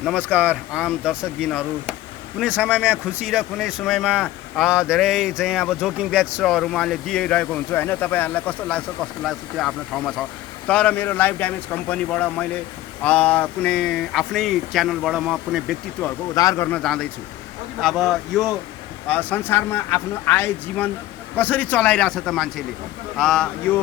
नमस्कार आम दर्शकबिनहरू। कुनै समयमा खुसी र कुनै समयमा धेरै चाहिँ अब जोकिङ व्याख्याहरू मैले दिइरहेको हुन्छु होइन। तपाईँहरूलाई कस्तो लाग्छ त्यो आफ्नो ठाउँमा छ। तर मेरो लाइफ ड्यामेज कम्पनीबाट मैले कुनै आफ्नै च्यानलबाट म कुनै व्यक्तित्वहरूको उद्धार गर्न जाँदैछु। अब यो संसारमा आफ्नो आय जीवन कसरी चलाइरहेछ त मान्छेले, यो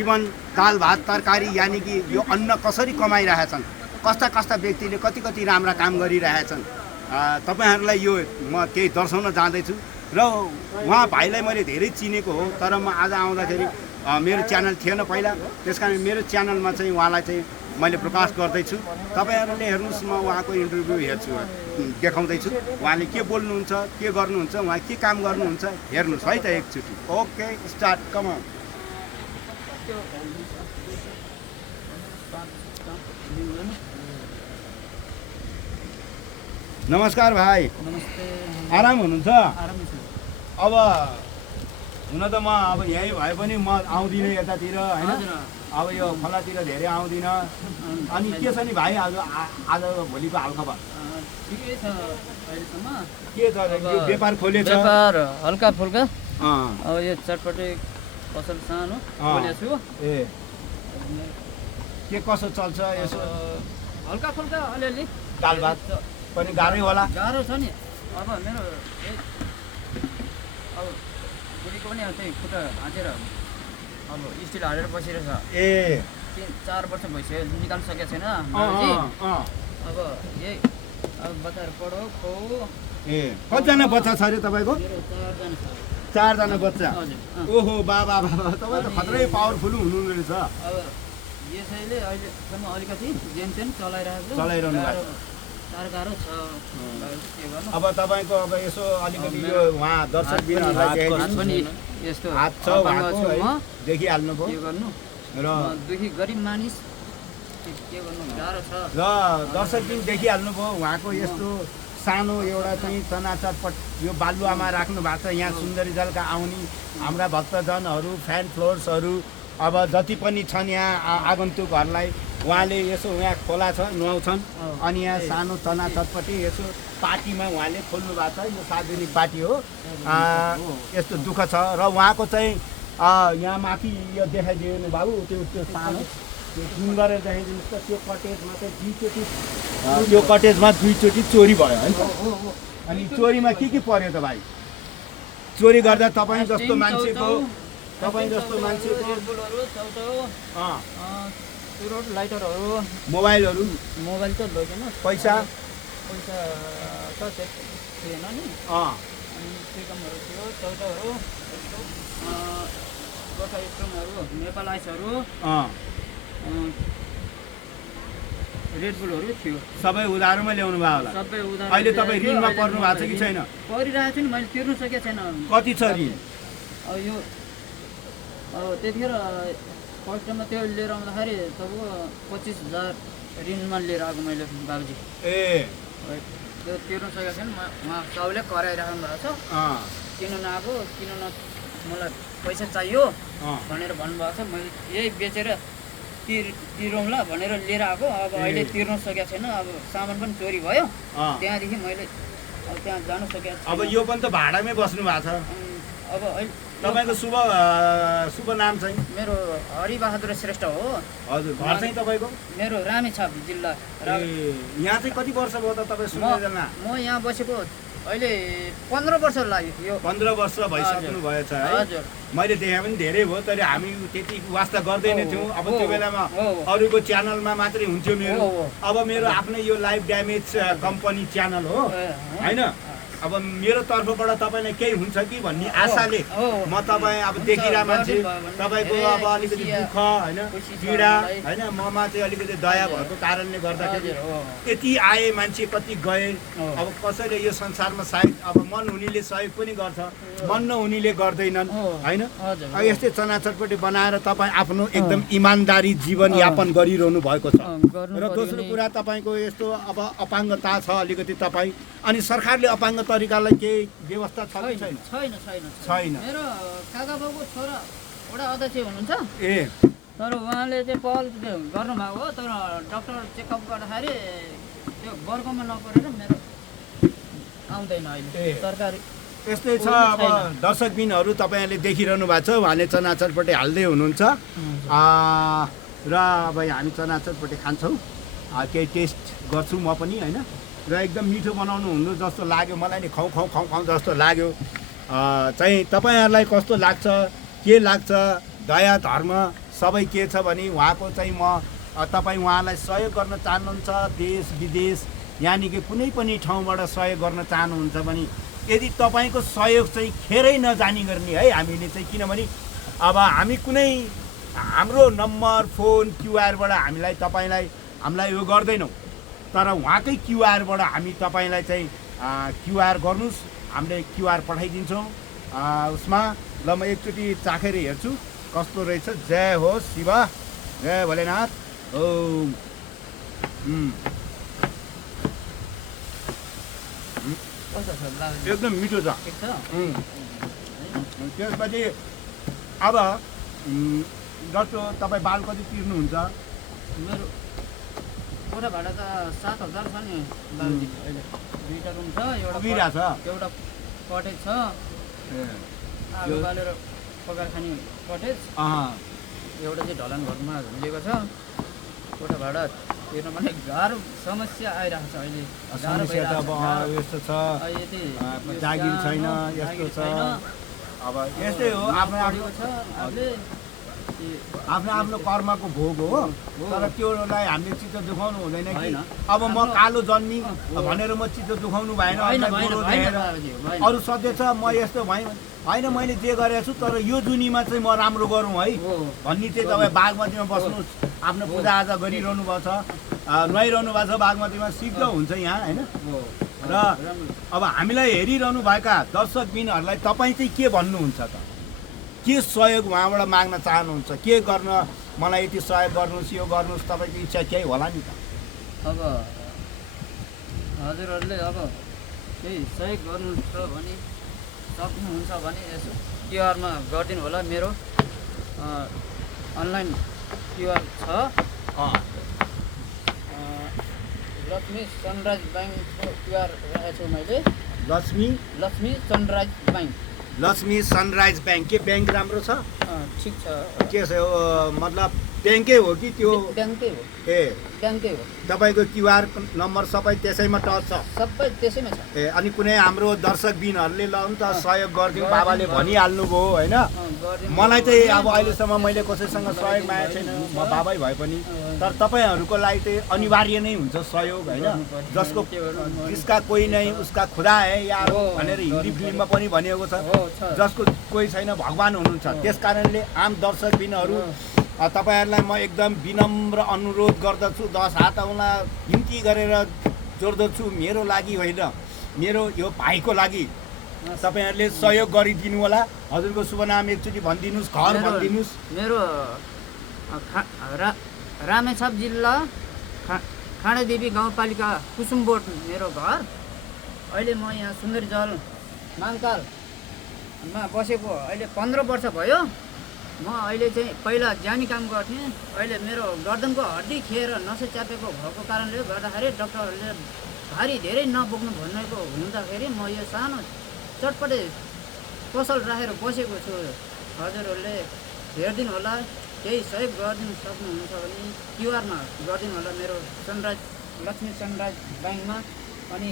जीवन दाल भात तरकारी यानि कि यो अन्न कसरी कमाइरहेछन्, कस्ता व्यक्तिले कति राम्रा काम गरिरहेछन्, तपाईँहरूलाई यो म केही दर्शाउन जाँदैछु। र उहाँ भाइलाई मैले धेरै चिनेको हो, तर म आज आउँदाखेरि मेरो च्यानल थिएन पहिला, त्यसकारण मेरो च्यानलमा चाहिँ उहाँलाई चाहिँ मैले प्रकाश गर्दैछु। तपाईँहरूले हेर्नुहोस्, म उहाँको इन्टरभ्यू हेर्छु, देखाउँदैछु उहाँले के बोल्नुहुन्छ, के गर्नुहुन्छ, उहाँ के काम गर्नुहुन्छ, हेर्नुहोस् है त एकचोटि। Okay start, come on. नमस्कार भाइ। नमस्ते। आराम हुनुहुन्छ? आरामै छु। अब हुन त म अब यहीँ भए पनि म आउँदिनँ यतातिर होइन। अब यो खोलातिर धेरै आउँदिनँ। अनि के छ नि भाइ आज भोलिको हालखबर? ठिकै छ अहिलेसम्म। के छ यो व्यापार खोलेछ? व्यापार हल्का फुल्का। अँ अब यो चटपटे पसल सानो खोलेको छु। ए के कसो चल्छ यसो? हल्का फुल्का अलिअलि। दाल भात पनि गाह्रै होला? गाह्रो छ नि। अब मेरो अब भोलिको पनि त्यही खुट्टा भाँचेर अब स्टिल हालेर बसिरहेछ। ए 3-4 वर्ष भइसक्यो, निकाल्न सकेको छैन। अब यही अब बच्चाहरू पढो खुवाऊ। ए कतिजना बच्चा छ अरे तपाईँको? मेरो 4 जना छ। 4 जना बच्चा? हजुर। ओहो बाबा तपाईँ त खत्रै पावरफुल हुनुहुँदो रहेछ। अब यसैले अहिलेसम्म अलिकति जेनतेन चलाइरहेको छु। चलाइरहनु भएको छ। गाह्रो छ। के गर्नु? अब तपाईँको अब यसो अलिकति यो उहाँ दर्शकबिनहरूलाई हात पनि यस्तो हात छ अपाङ्ग उहाँको छु है, म। देखिहाल्नुभयो। के गर्नु? र दुखी गरिब मानिस के गर्नु, गाह्रो छ। र दर्शकबिन देखिहाल्नुभयो उहाँको यस्तो सानो एउटा चाहिँ चनाचटपट यो बालुवामा राख्नु भएको छ। यहाँ सुन्दरी जलका आउने हाम्रा भक्तजनहरू, फ्यान फ्लोर्सहरू, अब जति पनि छन् यहाँ आगन्तुकहरूलाई उहाँले यसो यहाँ खोला छ नुहाउँछन्। अनि यहाँ सानो चना चटपटी यसो पार्टीमा उहाँले खोल्नु भएको छ। यो सार्वजनिक पार्टी हो। यस्तो दुःख छ। र उहाँको चाहिँ यहाँ माथि यो देखाइदियो नि बाबु, त्यो सानो त्यो जुन गरेर देखाइदिनुहोस् त। त्यो कटेजमा चाहिँ त्यो कटेजमा 2 चोटि चोरी भयो है। अनि चोरीमा के पर्यो त भाइ? चोरी गर्दा तपाईँ जस्तो मान्छेको लाइटरहरू, मोबाइलहरू, मोबाइल त लगेन। पैसा त थिएन नि। अनि सिकमहरू थियो, चौधहरू, गोर्खा स्ट्रङहरू, नेपाल आइसहरू, रेडबुलहरू थियो। सबै उधारोमा ल्याउनु भयो होला? सबै उधार। अहिले तपाईँ ऋणमा पर्नु भएको छ कि छैन? परिरहेको छु नि, मैले तिर्नु सकेको छैन। कति छ ऋण? अब यो अब त्यतिखेर फर्स्टमा त्यो लिएर आउँदाखेरि तपाईँको 25,000 ऋणमा लिएर आएको मैले बाबुजी। ए त्यो तिर्नु सकेको छैन। उहाँ सबैले कराइराख्नु भएको छ। किन नआएको, किन मलाई पैसा चाहियो भनेर भन्नुभएको छ। मैले यही बेचेर तिरौँला भनेर लिएर आएको। अब अहिले तिर्नु सकेको छैन। अब सामान पनि चोरी भयो। त्यहाँदेखि मैले अब त्यहाँ जानु सकेको छैन। अब यो पनि त भाडामै बस्नु भएको छ। अब अहिले तपाईँको शुभ नाम चाहिँ? मेरो हरिबहादुर श्रेष्ठ हो। हजुर। घर चाहिँ तपाईँको? मेरो रामेछाप जिल्ला। यहाँ चाहिँ कति वर्ष भयो त तपाईँ सुन्दैजना? म यहाँ बसेको अहिले 15 वर्ष लाग्यो। यो 15 वर्ष भइसक्नु भएछ है। हजुर। मैले देखे पनि धेरै भयो, तर हामी त्यति वास्ता गर्दैन थियौँ। अब त्यो बेलामा अरूको च्यानलमा मात्रै हुन्थ्यो मेरो। अब मेरो आफ्नै यो लाइफ ड्यामेज कम्पनी च्यानल हो होइन। अब मेरो तर्फबाट तपाईँलाई केही हुन्छ कि भन्ने आशाले म तपाईँ अब देखिरहेको मान्छे, तपाईँको अब अलिकति दुःख होइन, पीडा होइन, ममा चाहिँ अलिकति दया भएको कारणले गर्दाखेरि यति आए मान्छे कति गए। अब कसैले यो संसारमा सायद अब मन हुनेले सहयोग पनि गर्छ, मन नहुनेले गर्दैनन् होइन। यस्तै चनाचटपट्टि बनाएर तपाईँ आफ्नो एकदम इमान्दारी जीवनयापन गरिरहनु भएको छ। र दोस्रो कुरा तपाईँको यस्तो अब अपाङ्गता छ अलिकति तपाईँ, अनि सरकारले अपाङ्ग तरिकालाई केही व्यवस्था छ कि छैन? छैन। मेरो काका बाबुको छोरा वडा अध्यक्ष हुनुहुन्छ। ए तर उहाँले चाहिँ पहल गर्नुभएको हो। तर डक्टर चेकअप गर्दाखेरि त्यो वर्गमा नपरेर मेरो आउँदैन अहिले ए। सरकारी यस्तै छ अब दर्शकबिनहरू तपाईँहरूले देखिरहनु भएको छ उहाँले चनाचरपट्टि हाल्दै हुनुहुन्छ र अब हामी चनाचरपट्टि खान्छौँ केही टेस्ट गर्छु म पनि होइन र एकदम मिठो बनाउनु हुनु जस्तो लाग्यो मलाई नि खाउँ खाउँ खाउँ खाउँ जस्तो लाग्यो चाहिँ तपाईँहरूलाई कस्तो लाग्छ के लाग्छ दया धर्म सबै के छ भने उहाँको चाहिँ म तपाईँ उहाँलाई सहयोग गर्न चाहनुहुन्छ देश विदेश यानि कि कुनै पनि ठाउँबाट सहयोग गर्न चाहनुहुन्छ भने यदि तपाईँको सहयोग चाहिँ खेरै नजानी गर्ने है हामीले चाहिँ किनभने अब हामी कुनै हाम्रो नम्बर फोन क्युआरबाट हामीलाई यो गर्दैनौँ तर उहाँकै क्युआरबाट हामी तपाईँलाई चाहिँ क्युआर गर्नुहोस् हामीले क्युआर पठाइदिन्छौँ उसमा ल म एकचोटि चाखेर हेर्छु कस्तो रहेछ जय होस् शिव जय भोलेनाथ ओम कस्तो छ दाजु एकदम मिठो छ ठिक छ त्यसपछि अब जस्तो तपाईँ बाल कति तिर्नुहुन्छ मेरो पुरा भाडा त 7,000 छ नि बाबुजी अहिले 2टा रुम छ पुगिरहेछ एउटा कटेज छ आगो बालेर पकाएर खाने कटेज एउटा चाहिँ ढलान घरमा लिएको छ कोठा भाडा तिर्न पनि गाह्रो समस्या आइरहेको छ अहिले समस्या त अब यस्तो छ जागिर छैन यस्तो छ अब यस्तै हो आफ्नो आफ्नो कर्मको भोग हो तर त्योलाई हामीले चित्त दुखाउनु हुँदैन कि अब म कालो जन्मी भनेर म चित्त दुखाउनु भएन अरू सत्य छ म यस्तो भएँ होइन मैले जे गरेको छु तर यो जुनीमा चाहिँ म राम्रो गरौँ है भन्ने चाहिँ तपाईँ बागमतीमा बस्नुहोस् आफ्नो पूजाआजा गरिरहनु भएको छ नुहाइरहनु भएको छ बागमतीमा सिद्ध हुन्छ यहाँ होइन र अब हामीलाई हेरिरहनु भएका दर्शकबिनहरूलाई तपाईँ चाहिँ के भन्नुहुन्छ त के सहयोग उहाँबाट माग्न चाहनुहुन्छ के गर्न मलाई यति सहयोग गर्नुहोस् यो गर्नुहोस् तपाईँको इच्छा केही होला नि त अब हजुरहरूले अब केही सहयोग गर्नुहुन्छ भने सक्नुहुन्छ भने यसो क्युआरमा गरिदिनु होला मेरो अनलाइन क्युआर छ लक्ष्मी सनराइज ब्याङ्कको क्युआर राखेको छु मैले Lakshmi sunrise bank Lakshmi sunrise bank के ब्याङ्क राम्रो छ ठिक छ के छ मतलब ब्याङ्कै हो कि त्यो ब्याङ्कै हो ए ब्याङ्कै हो तपाईँको क्युआर नम्बर सबै त्यसैमा टच छ सबै त्यसैमा छ ए अनि कुनै हाम्रो दर्शकबिनहरूले ल त सहयोग गरिदिउँ बाबाले भनिहाल्नु भयो होइन मलाई चाहिँ अब अहिलेसम्म मैले कसैसँग सहयोग मागेको छैन म बाबै भए पनि तर तपाईँहरूको लागि चाहिँ अनिवार्य नै हुन्छ सहयोग होइन जसको जिसका कोही नै उसका खुदा है यार भनेर हिन्दी फिल्ममा पनि भनिएको छ जसको कोही छैन भगवान् हुनुहुन्छ त्यस कारणले आम दर्शकबिनहरू तपाईँहरूलाई म एकदम विनम्र अनुरोध गर्दछु 10 हात आउला बिन्ती गरेर जोड्दछु मेरो लागि होइन मेरो यो भाइको लागि तपाईँहरूले सहयोग गरिदिनु होला हजुरको शुभ नाम एकचोटि भनिदिनुहोस् घर भनिदिनुहोस् मेरो रामेछाप जिल्ला खाँडादेवी गाउँपालिका कुसुमबोट मेरो घर अहिले म यहाँ सुन्दरी जल माङकालमा बसेको अहिले 15 वर्ष भयो म अहिले चाहिँ पहिला ज्यामी काम गर्थेँ अहिले मेरो गर्दनको हड्डी खिएर नसै च्यापेको भएको कारणले गर्दाखेरि डक्टरहरूले भारी धेरै नबोक्नु भनेको हुँदाखेरि म यो सानो चटपटे पसल राखेर बसेको छु हजुरहरूले हेरिदिनु होला केही सहयोग गरिदिनु सक्नुहुन्छ भने क्युआरमा गरिदिनु होला मेरो सनराइज लक्ष्मी सनराइज ब्याङ्कमा अनि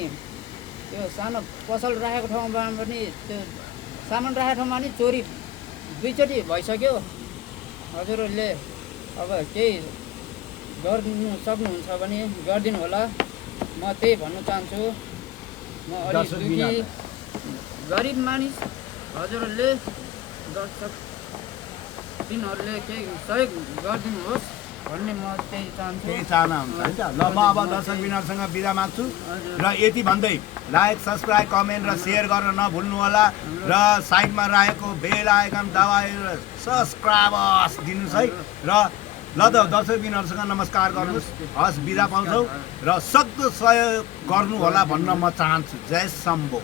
त्यो सानो पसल राखेको ठाउँमा पनि त्यो सामान राखेको ठाउँमा पनि चोरी 2 चोटि भइसक्यो हजुरहरूले अब केही गरिदिनु सक्नुहुन्छ भने गरिदिनु होला म त्यही भन्न चाहन्छु म अलिक दुखी गरिब मानिस हजुरहरूले दर्शकबिनहरूले केही सहयोग गरिदिनुहोस् भन्ने म त्यही चाहन्छु त्यही चाहना हुन्छ है त ल म अब दर्शकबिनहरूसँग बिदा माग्छु र यति भन्दै लाइक सब्सक्राइब कमेन्ट र सेयर गर्न नभुल्नु होला र साइडमा रहेको बेल आइकन दबाएर सब्सक्राइबर्स दिनुहोस् है र ल त दर्शकबिनहरूसँग नमस्कार गर्नुहोस् हस् बिदा पाउँछौँ र सक्दो सहयोग गर्नु होला भन्न म चाहन्छु जय शम्भो।